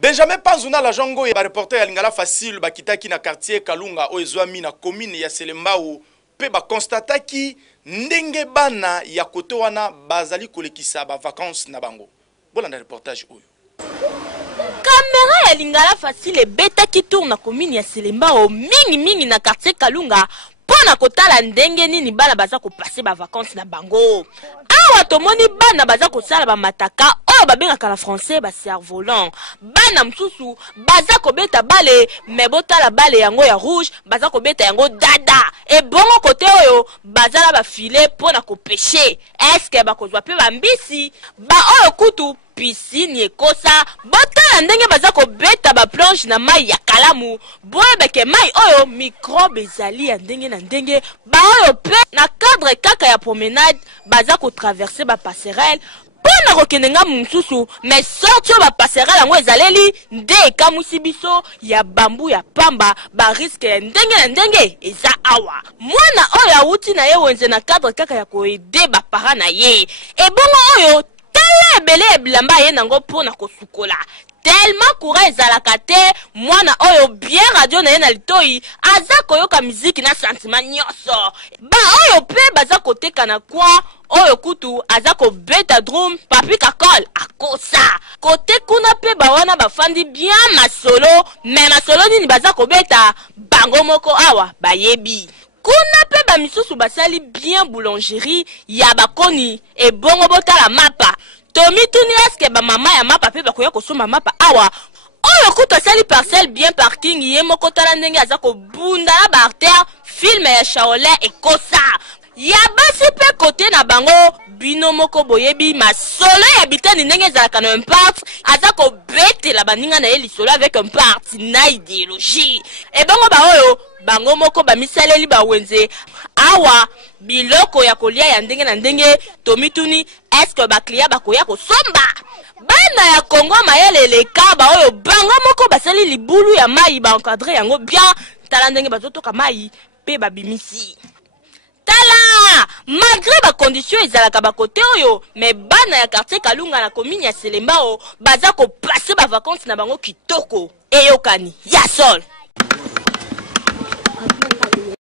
Benjamin Panzuna la jongo ya reporter ya Lingala Facile bakitaki na quartier Kalunga o ezwami na commune ya Selembao pe ba constataki ndenge bana ya kote wana bazali kolekisa ba vacances na bango. Bolanda reportage oyo. Caméra ya Lingala Facile beta ki tourna commune ya Selembao mingi na quartier Kalunga pona kotala ndenge nini bana baza ko passer ba vacances na bango. Awa tomoni bana baza ko sala ba mataka oyo babengaka na français ba cerf-volant. Bana msusu baza ko beta bale me botala bale yango ya rouge baza ko beta yango dada. E bongo kote oyo baza la ba filet pona ko pêcher. Est-ce que ba kozwa pe ba mbisi ba oyo kutu piscine ekosa botala ndenge baza ko beta ba planche na mai ya kalamu boye beke mai oyo microbe ezali ya ndenge na ndenge ba oyo pe na cadre kaka ya promenade baza ko traverser ba passerelle pona kokenenga msusu mais sorti ba passerelle yango ezaleli nde ekamwisi biso ya bambu ya pamba ba risque ya ndenge na ndenge eza awa mwana oyo awuti na ye wenze na cadre kaka ya koede ba para na ye ebongo oyo ebele ebilamba ye nango pona kosukola tellement courant ezalaka te mwana oyo bien radio na ye na litoi aza koyoka miziki na sentiment nyonso ba oyo pe baza koteka na kwa oyo kutu aza kobeta drum papi kakol akosa kote kuna pe bawana bafandi bien masolo me masolo nini baza kobeta bango moko awa bayebi kuna pe ba misusu basali bien boulangerie ya bakoni e bongo botala mapa Tomi tuni eske ba mama ya mapa pe bakoya kosoma mapa awa oyo kuto sali parcelle bien parking ye moko tala ndenge aza ko bunda na ba artère film ya Shaolin ekosa ya basi pe kote na bango bino moko boyebi masolo ya bitani ndenge ezalaka na impact aza ko betela baninga na ye lisolo avec un parti na idéologie e bongo ba oyo bango moko ba misaleli ba wenze awa biloko ya kolia ya ndenge na ndenge tomituni eske ba client bakoya kosomba bana ya Kongo mayele leka ba oyo bango moko basali libulu ya mai ba encadrer yango bien tala ndenge bazotoka mai pe babimisi tala malgré ba condition ezalaka ba kote oyo mais bana ya quartier Kalunga na commune ya Selembao baza ko passer ba vacances na bango kitoko eyokani ya sol